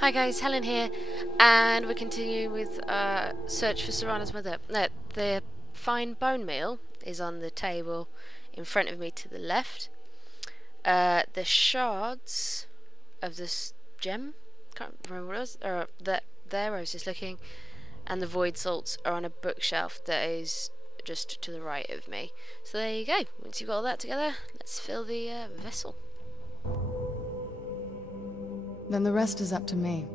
Hi guys, Helen here, and we're continuing with search for Serana's mother. No, the fine bone meal is on the table in front of me to the left. The shards of this gem, can't remember what it was, or there I was just looking, and the void salts are on a bookshelf that is just to the right of me. So there you go. Once you've got all that together, let's fill the vessel. Then the rest is up to me.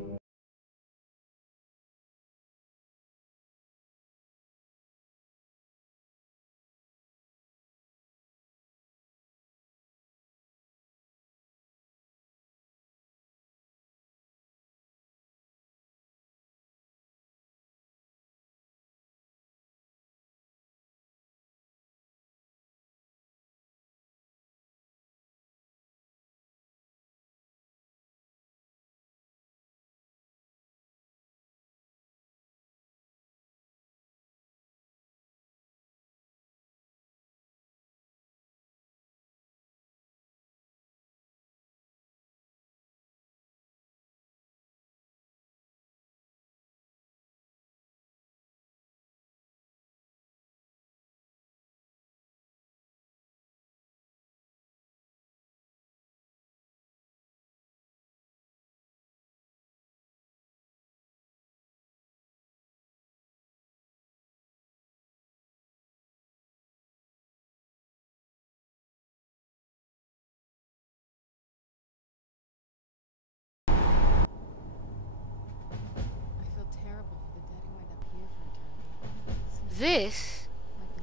This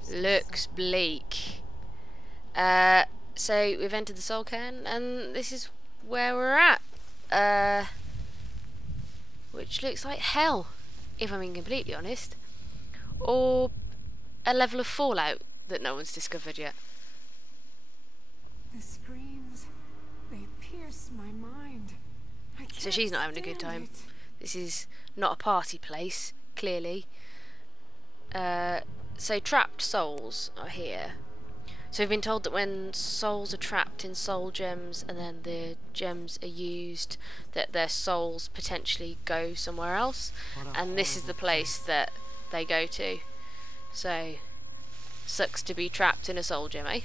looks bleak. So we've entered the soul cairn, and this is where we're at. Which looks like hell, if I'm being completely honest. Or a level of Fallout that no one's discovered yet. The screams, they pierce my mind. So she's not having a good time. This is not a party place, clearly. So trapped souls are here. So we've been told that when souls are trapped in soul gems and then the gems are used, that their souls potentially go somewhere else, and this is the place that they go to. So sucks to be trapped in a soul gem, eh?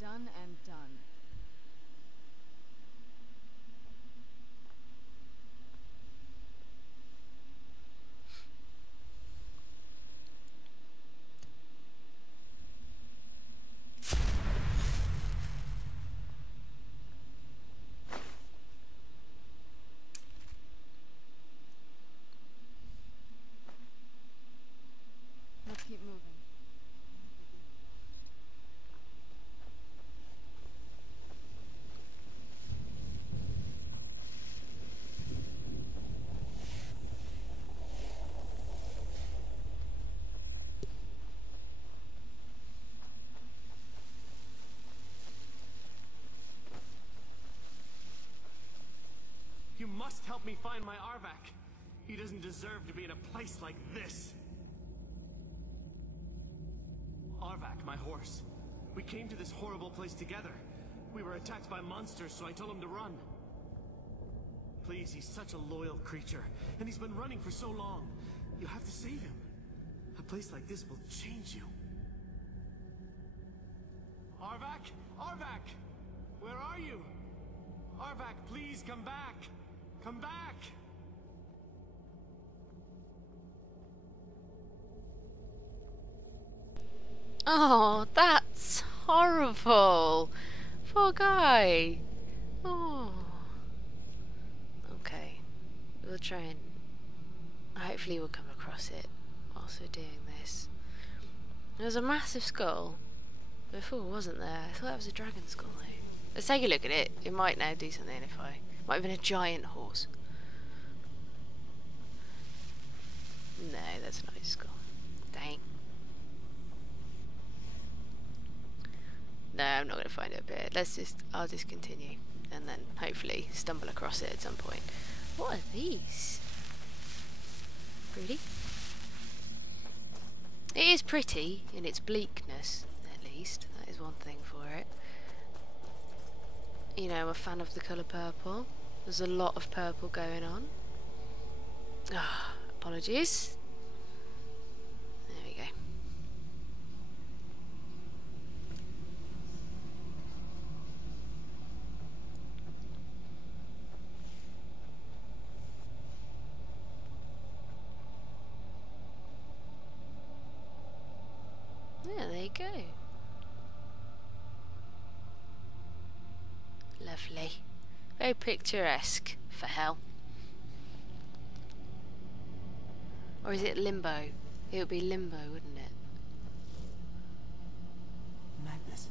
Done and done. Let's keep moving. You must help me find my Arvak. He doesn't deserve to be in a place like this. Arvak, my horse. We came to this horrible place together. We were attacked by monsters, so I told him to run. Please, he's such a loyal creature, and he's been running for so long. You have to save him. A place like this will change you. Arvak? Arvak! Where are you? Arvak, please come back! Come back! Oh, that's horrible. Poor guy. Oh. Okay. We'll try and hopefully we'll come across it whilst we're doing this. There's a massive skull. Before, wasn't there? I thought that was a dragon skull though. Let's take a look at it. It might now do something if I... Might have been a giant horse. No, that's a nice skull. Dang. No, I'm not going to find it a bit. I'll just continue. And then hopefully stumble across it at some point. What are these? Pretty? It is pretty in its bleakness, at least. That is one thing for it. You know, I'm a fan of the colour purple. There's a lot of purple going on. Ah, apologies. There we go. Yeah, there you go. Lovely. Very picturesque, for hell. Or is it limbo? It would be limbo, wouldn't it? Madness.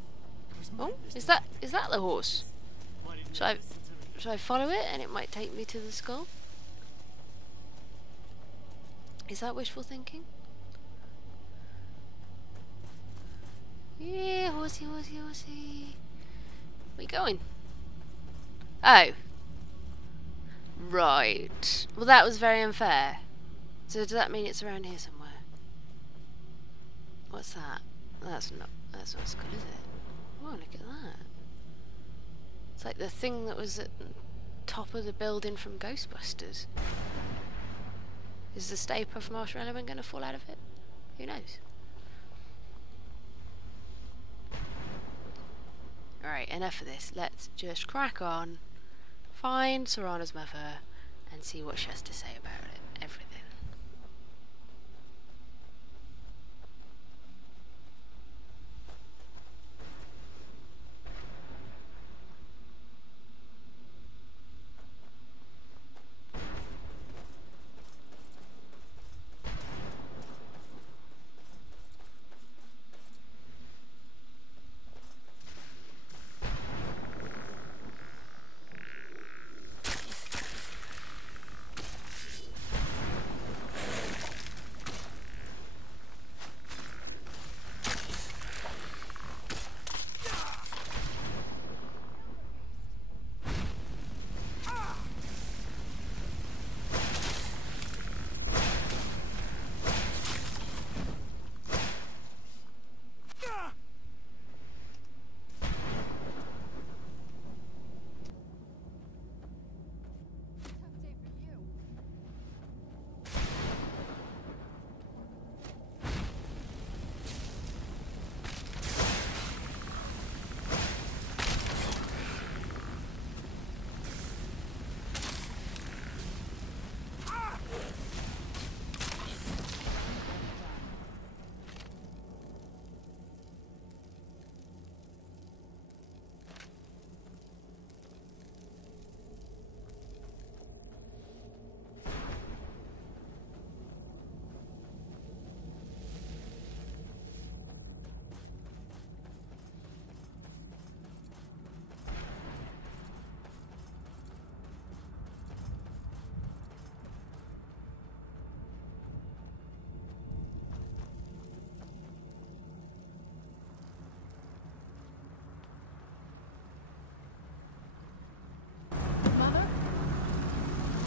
It was Oh, madness. is that the horse? Why didn't Should I you listen to me? should I follow it and it might take me to the skull? Is that wishful thinking? Yeah, horsey, horsey, horsey. Where you going? Oh. Right. Well, that was very unfair. So does that mean it's around here somewhere? What's that? That's not a skull, is it? Oh, look at that. It's like the thing that was at the top of the building from Ghostbusters. Is the Stay Puft Marshmallow going to fall out of it? Who knows? Alright, enough of this. Let's just crack on, find Serana's mother, and see what she has to say about it. Everything.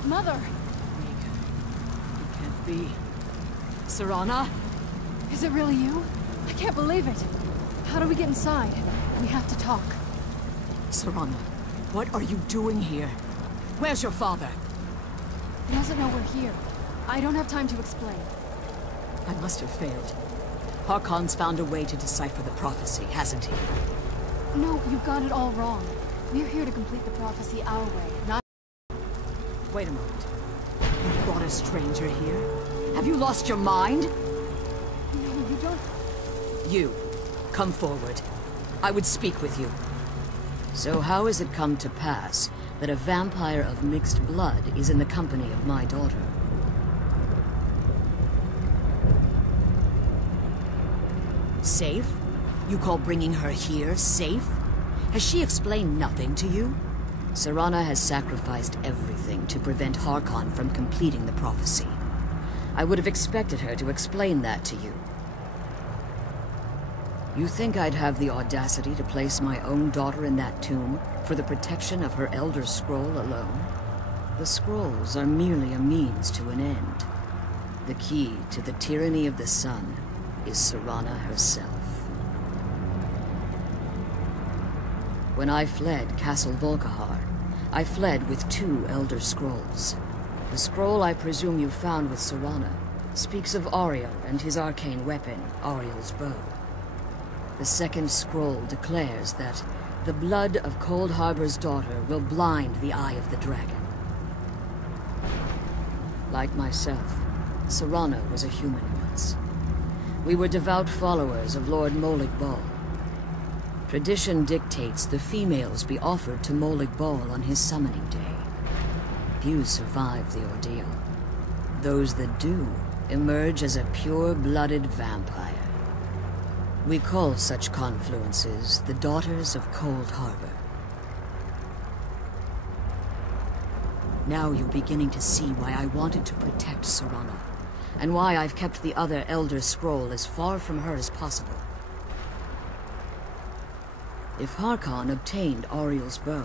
Mother! It can't be. Serana? Is it really you? I can't believe it. How do we get inside? We have to talk. Serana, what are you doing here? Where's your father? He doesn't know we're here. I don't have time to explain. I must have failed. Harkon's found a way to decipher the prophecy, hasn't he? No, you got it all wrong. We're here to complete the prophecy our way, not... Wait a moment. You brought a stranger here? Have you lost your mind? No, you don't... You, come forward. I would speak with you. So how has it come to pass that a vampire of mixed blood is in the company of my daughter? Safe? You call bringing her here safe? Has she explained nothing to you? Serana has sacrificed everything to prevent Harkon from completing the prophecy. I would have expected her to explain that to you. You think I'd have the audacity to place my own daughter in that tomb for the protection of her Elder Scroll alone? The scrolls are merely a means to an end. The key to the tyranny of the sun is Serana herself. When I fled Castle Volkihar, I fled with 2 Elder Scrolls. The scroll I presume you found with Serana speaks of Ariel and his arcane weapon, Ariel's bow. The second scroll declares that the blood of Cold Harbor's daughter will blind the eye of the dragon. Like myself, Serana was a human once. We were devout followers of Lord Molig Bal. Tradition dictates the females be offered to Molig Bal on his summoning day. Few survive the ordeal. Those that do emerge as a pure-blooded vampire. We call such confluences the Daughters of Cold Harbor. Now you're beginning to see why I wanted to protect Serana, and why I've kept the other Elder Scroll as far from her as possible. If Harkon obtained Ariel's bow,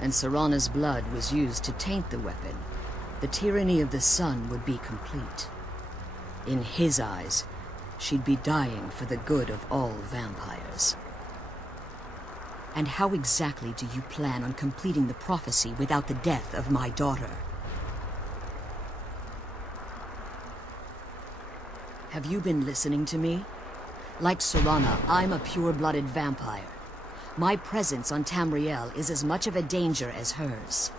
and Serana's blood was used to taint the weapon, the tyranny of the sun would be complete. In his eyes, she'd be dying for the good of all vampires. And how exactly do you plan on completing the prophecy without the death of my daughter? Have you been listening to me? Like Serana, I'm a pure-blooded vampire. My presence on Tamriel is as much of a danger as hers.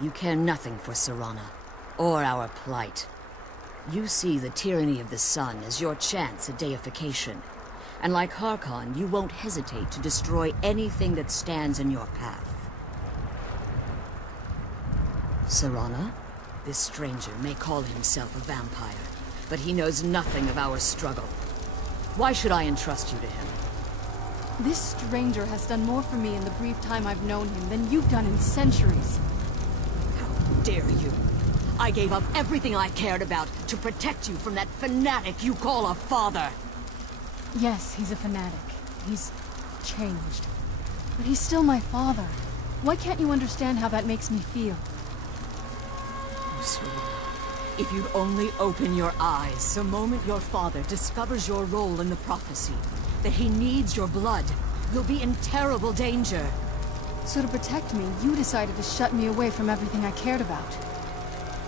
You care nothing for Serana, or our plight. You see the tyranny of the sun as your chance at deification. And like Harkon, you won't hesitate to destroy anything that stands in your path. Serana? This stranger may call himself a vampire, but he knows nothing of our struggle. Why should I entrust you to him? This stranger has done more for me in the brief time I've known him than you've done in centuries. How dare you! I gave up everything I cared about to protect you from that fanatic you call a father! Yes, he's a fanatic. He's changed. But he's still my father. Why can't you understand how that makes me feel? Oh, Serana, if you'd only open your eyes the moment your father discovers your role in the prophecy, that he needs your blood, you'll be in terrible danger. So to protect me, you decided to shut me away from everything I cared about.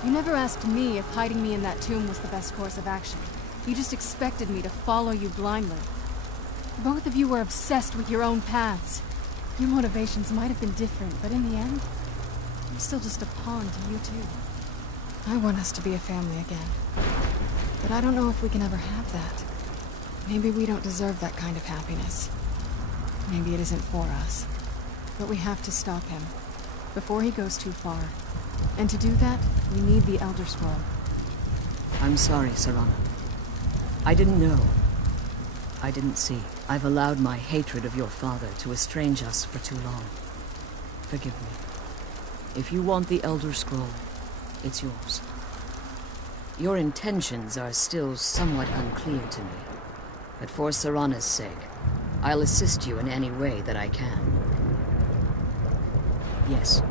You never asked me if hiding me in that tomb was the best course of action. You just expected me to follow you blindly. Both of you were obsessed with your own paths. Your motivations might have been different, but in the end, I'm still just a pawn to you two. I want us to be a family again. But I don't know if we can ever have that. Maybe we don't deserve that kind of happiness. Maybe it isn't for us. But we have to stop him, before he goes too far. And to do that, we need the Elder Scroll. I'm sorry, Serana. I didn't know. I didn't see. I've allowed my hatred of your father to estrange us for too long. Forgive me. If you want the Elder Scroll, it's yours. Your intentions are still somewhat unclear to me. But for Serana's sake, I'll assist you in any way that I can. Yes,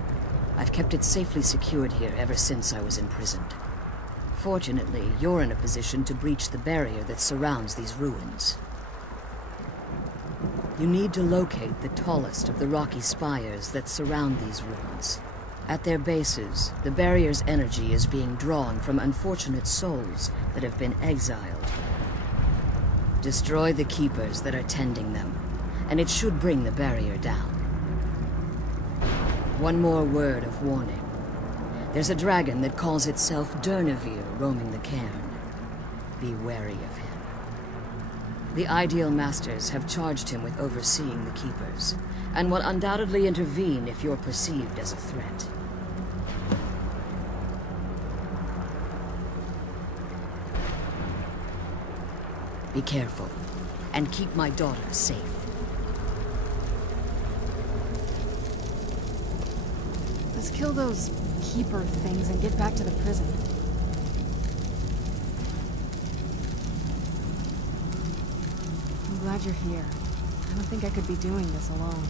I've kept it safely secured here ever since I was imprisoned. Fortunately, you're in a position to breach the barrier that surrounds these ruins. You need to locate the tallest of the rocky spires that surround these ruins. At their bases, the barrier's energy is being drawn from unfortunate souls that have been exiled. Destroy the keepers that are tending them, and it should bring the barrier down. One more word of warning. There's a dragon that calls itself Durnevere roaming the cairn. Be wary of him. The Ideal Masters have charged him with overseeing the keepers, and will undoubtedly intervene if you're perceived as a threat. Be careful, and keep my daughter safe. Let's kill those keeper things and get back to the prison. I'm glad you're here. I don't think I could be doing this alone.